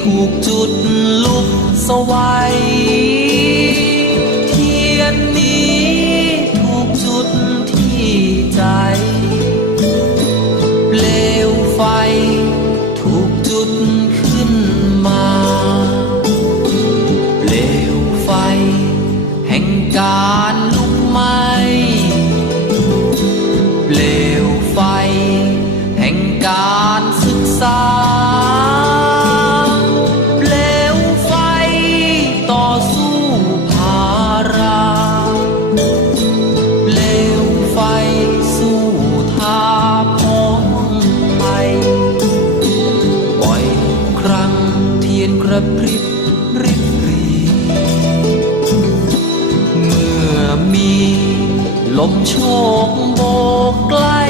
ถูกจุดลุกสวัยเทียนนี้ถูกจุดที่ใจ เปลวไฟถูกจุดขึ้นมา เปลวไฟแห่งการลุกไหมเปล ระพริบริบรี เมื่อมีลมโชกโบกใกล้